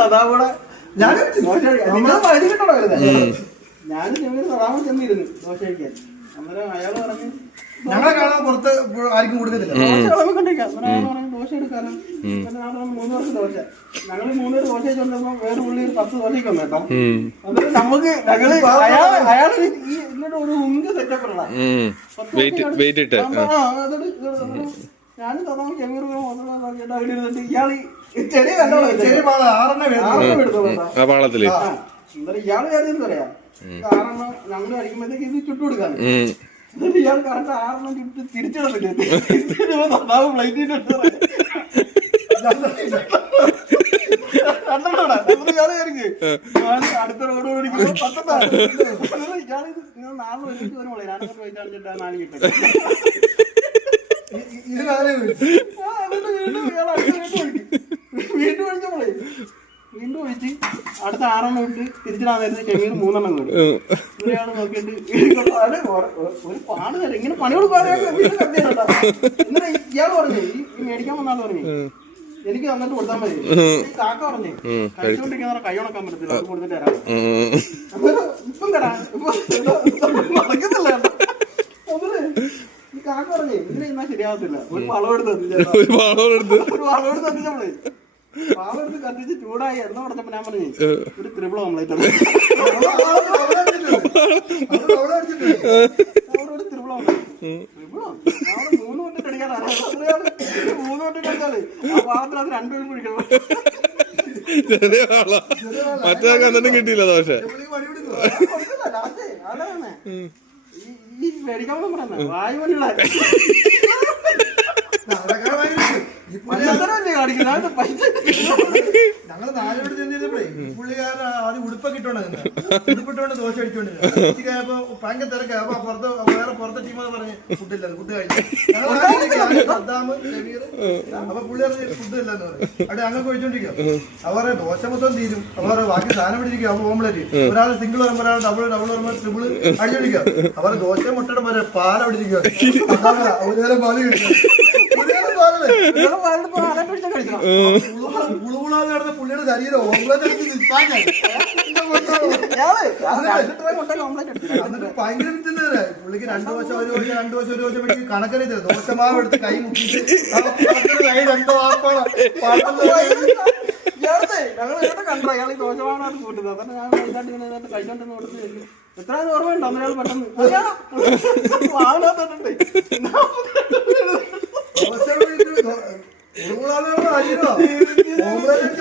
സദാകൂടെ ഞാനും ചെമ്മീൻ സദാമ ചെന്നിരുന്നു ദോശ കഴിക്കാൻ. അന്നേരം അയാൾ പറഞ്ഞു ഞങ്ങളെ കാണാൻ പുറത്ത് ആർക്കും കൊടുക്കത്തില്ല. ദോശ എടുക്കാനും 3 പേർക്ക് ദോശ. ഞങ്ങൾ 3 പേര് ദോശ വെച്ചോണ്ടിരുമ്പോ വേറെ പുള്ളി ഒരു 10 ദോശയ്ക്ക് വന്നു കേട്ടോ. എന്നിട്ട് നമുക്ക് അയാൾ എന്നിട്ട് ഒരു ഉങ്ക് സെറ്റപ്പ് ഞാനും തന്നാ ചെമ്മീർ ഇരുന്നിട്ട് ഇയാള് ചെറിയ പാളത്തില് ഇയാള് കാര്യം പറയാ 6 ഞങ്ങൾ അടിക്കുമ്പോഴത്തേക്ക് ഇത് ചുട്ടു കൊടുക്കാണ്. എന്നിട്ട് ഇയാൾ കറക്റ്റ് 6 ചുട്ട് തിരിച്ചിടത്തില്ലേ പ്ലേറ്റിട്ട് ഇയാള് കയറി അടുത്ത റോഡ് ഓടിക്കുമ്പോ 10 ഇയാളിത് 4 വെച്ചിട്ട് വരുമ്പോളേ 4 വെച്ചാണ് 4 കിട്ടും. വീണ്ടും ഒഴിച്ചപ്പോളേ വീണ്ടും ഒഴിച്ച് അടുത്ത 6 ഇട്ട് തിരിച്ചിടാൻ നേരത്തെ ചെമ്മീർ 3 കൂടി. ഇയാള് നോക്കിയിട്ട് ഒരു പാട് തരാം ഇങ്ങനെ പണിയോട് പാടാ. എന്നിട്ട് ഇയാള് പറഞ്ഞേ ഈ മേടിക്കാൻ വന്നാൾ പറഞ്ഞേ എനിക്ക് തന്നിട്ട് കൊടുത്താൽ മതി. കാക്ക പറഞ്ഞേ കഴിച്ചോണ്ടിരിക്കുന്ന കൈ ഉണക്കാൻ പറ്റത്തില്ല, അത് കൊടുത്തിട്ട് തരാം. ഇപ്പം തരാം നടക്കുന്നില്ല. ഈ കാക്ക പറഞ്ഞേ ഇതിനെ ഇന്നാ ശരിയാവത്തില്ല, ഒരു വളമെടുത്ത് തന്നിച്ചപ്പോളേ പാവെടുത്ത് കത്തിച്ച് ചൂടായി എണ്ണ കൊടുത്തപ്പോ ഞാൻ പറഞ്ഞു ഒരു ത്രിപിൾ ഓംലേറ്റ് ഒരു ത്രിപിൾ ഓംലേറ്റ് 3 വട്ടിട്ട് അടിക്കാനാണ്. 3 വട്ടിട്ട് അടിച്ചാല് ആ പാവത്തിനകത്ത് 2 പേരും കുടിക്കണം. മറ്റേ കിട്ടിയില്ല ദോശ. അതാണ് ഈ മേടിക്കാൻ പറയുന്നത് വായുമണികളെ ഞങ്ങള് 4 വീട് ചെന്നിരുന്നപ്പോഴേ പുള്ളിക്കാരൻ ആദ്യം ഉടുപ്പൊക്കെ ഇട്ടോണ്ട് ഉടുപ്പിട്ടോണ്ട് ദോശ അടിച്ചോണ്ടിരുന്നു. ഉച്ചയ്ക്കായപ്പോ ഭയങ്കര തിരക്കായി. അപ്പൊ വേറെ പുറത്തെ ടീമൊക്കെ പറഞ്ഞ് ഫുഡില്ല, ഫുഡ് കഴിച്ചു. സദ്ദാമ് ഷമീർ അപ്പൊ പുള്ളി പറഞ്ഞ് ഫുഡ് ഇല്ലെന്ന് പറയും. അവിടെ അങ്ങനെ കഴിച്ചോണ്ടിരിക്കും. അവരെ ദോശ മൊത്തം തീരും. അവരെ ബാക്കി സാധനം പിടിച്ചിരിക്കും. അപ്പൊ ഓംലെറ്റ് ഒരാൾ സിംഗിൾ വരുമ്പോ ഒരാൾ ഡബിൾ വരുമ്പോ ട്രിപ്പിൾ അടിച്ചോണ്ടിരിക്കുക. അവരെ ദോശ മുട്ടയുടെ പോലെ പാല പിടിച്ചിരിക്കുക. ഒരു നേരം പാല് കിട്ടും. പുള്ളിയുടെ ശരീരം ഭയങ്കര വിറ്റുന്നതല്ലേ. പുള്ളിക്ക് 2 ദോശ ഒരു ദോശ 2 ദോശ ഒരു ദോശ വെച്ച് കണക്കറിയത്തില്ല. ദോശമാവ് എടുത്ത് കൈ മുക്കിട്ട് കണ്ടോ ഇയാൾ ഈ ദോശമാവാണ് കൂട്ടുന്നത്. അതെ ഞാൻ കഴിച്ചോണ്ടെന്ന് കൊടുത്ത് എത്ര ഓർമ്മയുണ്ടോ അന്നയാൾ പെട്ടെന്ന് വാങ്ങാത്തോട്ടുണ്ട്. ദോശ